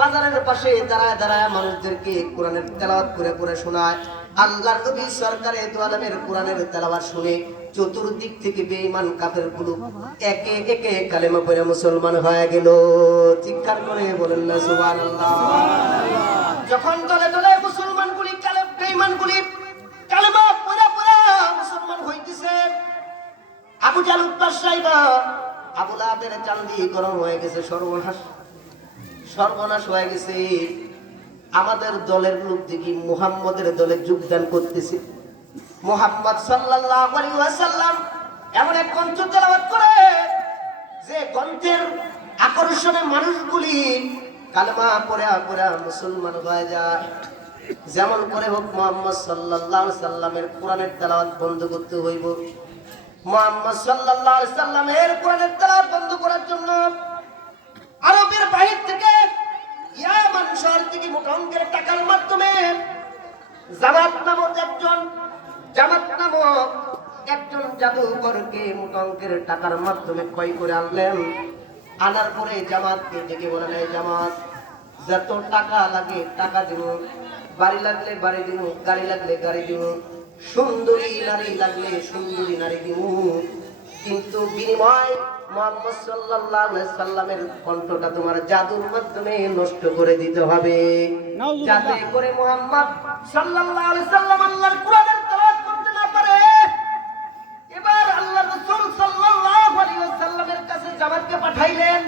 বাজারের পাশে দাঁড়ায় দাঁড়ায় মানুষদেরকে কোরআনের তেলাওয়াত করে করে শোনায়। আল্লাহর নবী সরকারে দু আলমের কোরআনের তেলাওয়াত শুনে চতুর্দিক থেকে বেঈমান কাফেরগুলো একে একে কালেমা পড়ে মুসলমান হয়ে গেল। চিৎকার করে বলেন না সুবহানাল্লাহ। যখন দলে দলে মুসলমানগুলি বেঈমানগুলি কালেমা পড়ে পড়ে মুসলমান হইতেছে, আবু জাহল উৎপাত সাইবা আবু লাহাবের চান্দি গরম হয়ে গেছে, সর্বনাশ হয়ে গেছে। আমাদের দলের লোক দেখি মুহাম্মদের দলে যোগদান করতেছে। মুহাম্মদ সাল্লাল্লাহু আলাইহি ওয়াসাল্লাম এমন এক গ্রন্থ তেলাওয়াত করে যে গ্রন্থের আকর্ষণে মানুষগুলি কালেমা পড়ে পড়ে মুসলমান হয়ে যায়। যেমন করে হোক মুহাম্মদ সাল্লাল্লাহু আলাইহি সাল্লামের কোরআনের তেলাওয়াত বন্ধ করতে হইব। মুহাম্মদ সাল্লাল্লাহু আলাইহি সাল্লামের কোরআনের তেলাওয়াত বন্ধ করার জন্য আরবের বাহির থেকে ইয়ামান শহর থেকে মোটা অঙ্কের টাকার মাধ্যমে জামাত নামক একজন জাদুকরকে মোটা অঙ্কের টাকার মাধ্যমে ক্রয় করে আনলেন। আনার পরে জামাতকে ডেকে বলেন, এই জামাত, যত টাকা লাগে টাকা দিব, বাড়ি লাগলে বাড়ি দিব, গাড়ি লাগলে গাড়ি দিব, সুন্দরী নারী লাগলে সুন্দরী নারী দিব, কিন্তু বিনিময় মুহাম্মদ সাল্লাল্লাহু আলাইহি সাল্লামের কণ্ঠটা তোমার জাদুর মাধ্যমে নষ্ট করে দিতে হবে, যাতে করে মুহাম্মদ সাল্লাল্লাহু আলাইহি সাল্লাম আল্লাহর কোরআনের তেলাওয়াত করতে না পারে। এবার আল্লাহর রাসূল সাল্লাল্লাহু আলাইহি ওয়াসাল্লামের কাছে জামাতকে পাঠাইলেন।